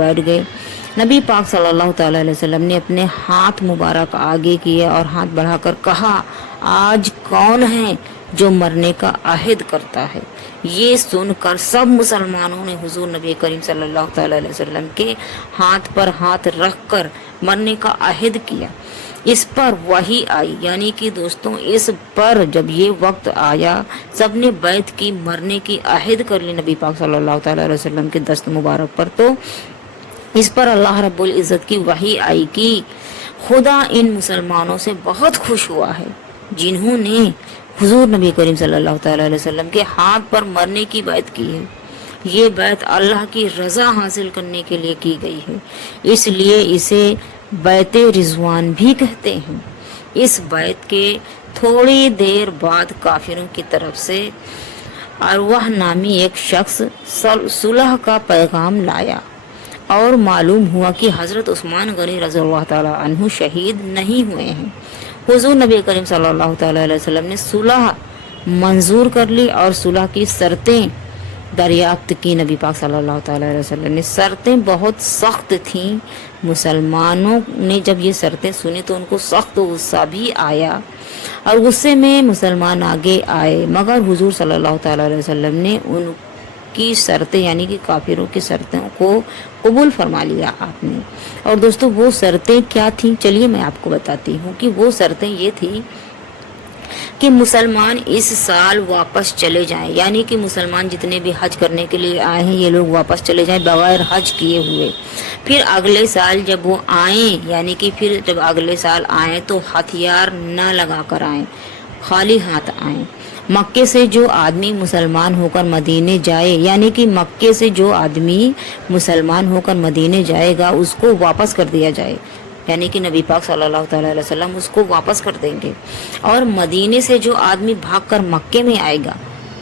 बैठ गए। नबी पाक सल्लल्लाहु अलैहि वसल्लम ने अपने हाथ मुबारक आगे किए और हाथ बढ़ाकर कहा, आज कौन है जो मरने का अहद करता है। ये सुनकर सब मुसलमानों ने हुजूर नबी करीम सल्लल्लाहु अलैहि वसल्लम के हाथ पर हाथ रखकर मरने का अहद किया। इस पर वही आई, यानी कि दोस्तों इस पर जब ये वक्त आया सबने बैत की, मरने की अहद कर ली नबी पाक सल्लल्लाहु अलैहि वसल्लम के दस्त मुबारक पर। तो इस पर अल्लाह रब्बुल इज़्ज़त की वही आई कि खुदा इन मुसलमानों से बहुत खुश हुआ है जिन्होंने हुजूर नबी करीम सल्लल्लाहु अलैहि वसल्लम के हाथ पर मरने की बैत की है। ये बैत अल्लाह की रज़ा हासिल करने के लिए की गई है, इसलिए इसे बैते रिजवान भी कहते हैं। इस बैत के थोड़ी देर बाद काफिरों की तरफ से अरवाह नामी एक शख्स सुलह का पैगाम लाया और मालूम हुआ कि हज़रत उस्मान गनी रज़ियल्लाहु ताला अन्हु शहीद नहीं हुए हैं। हुजूर नबी करीम सल्लल्लाहु अलैहि वसल्लम ने सुलह मंजूर कर ली और सुलह की शर्तें दरियाफ्त की। नबी पाक सल्लल्लाहु अलैहि वसल्लम ने शर्तें बहुत सख्त थीं। मुसलमानों ने जब ये शर्तें सुनी तो उनको सख्त गुस्सा भी आया और गुस्से में मुसलमान आगे आए, मगर हुजूर सल्लल्लाहु अलैहि वसल्लम ने उनकी शर्तें यानी कि काफिरों की शर्तों को कबूल फरमा लिया आपने। और दोस्तों वो शर्तें क्या थीं, चलिए मैं आपको बताती हूँ कि वो शर्तें ये थी कि मुसलमान इस साल वापस चले जाएं, यानी कि मुसलमान जितने भी हज करने के लिए आए हैं ये लोग वापस चले जाएं बगैर हज किए हुए। फिर अगले साल जब वो आएँ, यानी कि फिर जब अगले साल आएँ तो हथियार न लगा कर आएँ, खाली हाथ आएँ। मक्के से जो आदमी मुसलमान होकर मदीने जाए, यानी कि मक्के से जो आदमी मुसलमान होकर मदीने जाएगा उसको वापस कर दिया जाए, यानी कि नबी पाक सल्लल्लाहु अलैहि वसल्लम उसको वापस कर देंगे। और मदीने से जो आदमी भागकर मक्के में आएगा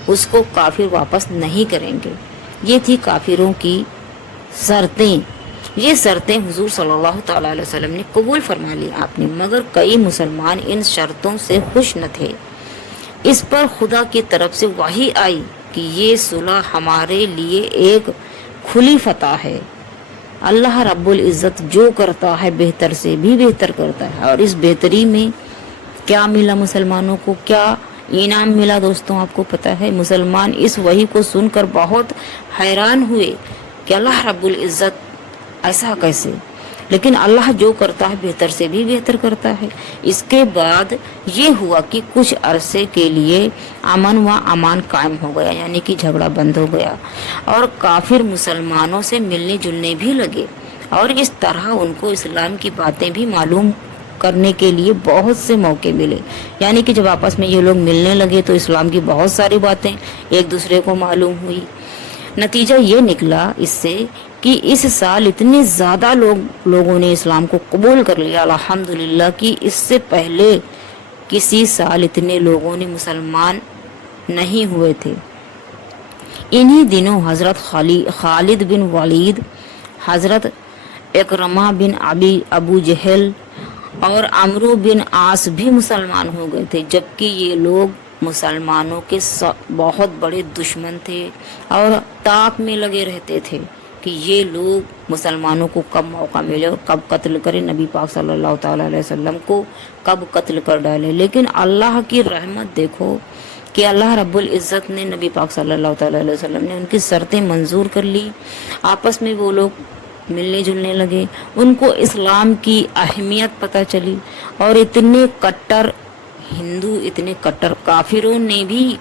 उसको काफिर वापस नहीं करेंगे। ये थी काफिरों की शर्तें। ये शर्तें हुजूर सल्लल्लाहु अलैहि वसल्लम ने कबूल फरमा ली आपने, मगर कई मुसलमान इन शर्तों से खुश न थे। इस पर खुदा की तरफ से वही आई कि ये सुलह हमारे लिए एक खुली फतह है। अल्लाह रब्बुल इज़्ज़त जो करता है बेहतर से भी बेहतर करता है। और इस बेहतरी में क्या मिला मुसलमानों को, क्या इनाम मिला दोस्तों आपको पता है। मुसलमान इस वही को सुनकर बहुत हैरान हुए कि अल्लाह रब्बुल इज़्ज़त ऐसा कैसे, लेकिन अल्लाह जो करता है बेहतर से भी बेहतर करता है। इसके बाद ये हुआ कि कुछ अरसे के लिए अमन व अमान कायम हो गया, यानी कि झगड़ा बंद हो गया और काफिर मुसलमानों से मिलने जुलने भी लगे और इस तरह उनको इस्लाम की बातें भी मालूम करने के लिए बहुत से मौके मिले। यानी कि जब आपस में ये लोग मिलने लगे तो इस्लाम की बहुत सारी बातें एक दूसरे को मालूम हुई। नतीजा ये निकला इससे कि इस साल इतने ज़्यादा लोगों ने इस्लाम को कबूल कर लिया अल्हम्दुलिल्लाह, कि इससे पहले किसी साल इतने लोगों ने मुसलमान नहीं हुए थे। इन्हीं दिनों हज़रत खालिद बिन वलीद, हज़रत इकरमा बिन अबू जहल और अमरू बिन आस भी मुसलमान हो गए थे, जबकि ये लोग मुसलमानों के बहुत बड़े दुश्मन थे और ताक में लगे रहते थे कि ये लोग मुसलमानों को कब मौका मिले और कब कत्ल करें, नबी पाक सल्लल्लाहु अलैहि वसल्लम को कब कत्ल कर डाले। लेकिन अल्लाह की रहमत देखो कि अल्लाह रब्बुल इज़्ज़त ने, नबी पाक सल्लल्लाहु अलैहि वसल्लम ने उनकी शर्तें मंजूर कर ली। आपस में वो लोग मिलने जुलने लगे, उनको इस्लाम की अहमियत पता चली और इतने कट्टर हिंदू, इतने कट्टर काफिरों ने भी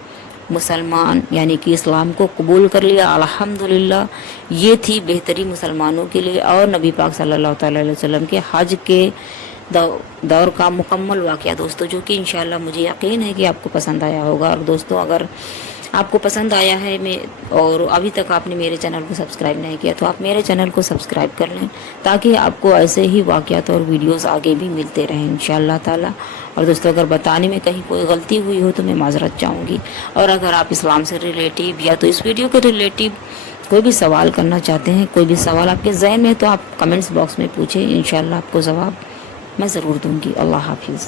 मुसलमान यानी कि इस्लाम को कबूल कर लिया अल्हम्दुलिल्लाह। ये थी बेहतरी मुसलमानों के लिए और नबी पाक सल्लल्लाहु अलैहि वसल्लम के हज के दौर का मुकम्मल वाक़या दोस्तों, जो कि इंशाअल्लाह मुझे यकीन है कि आपको पसंद आया होगा। और दोस्तों अगर आपको पसंद आया है और अभी तक आपने मेरे चैनल को सब्सक्राइब नहीं किया तो आप मेरे चैनल को सब्सक्राइब कर लें, ताकि आपको ऐसे ही वाक़यात और वीडियोस आगे भी मिलते रहें इंशाअल्लाह ताला। और दोस्तों अगर बताने में कहीं कोई गलती हुई हो तो मैं माजरत चाहूँगी। और अगर आप इस्लाम से रिलेटिव या तो इस वीडियो के रिलेटिव कोई भी सवाल करना चाहते हैं, कोई भी सवाल आपके जहन में, तो आप कमेंट्स बॉक्स में पूछें, इंशाअल्लाह आपको जवाब मैं ज़रूर दूँगी। अल्लाह हाफिज़।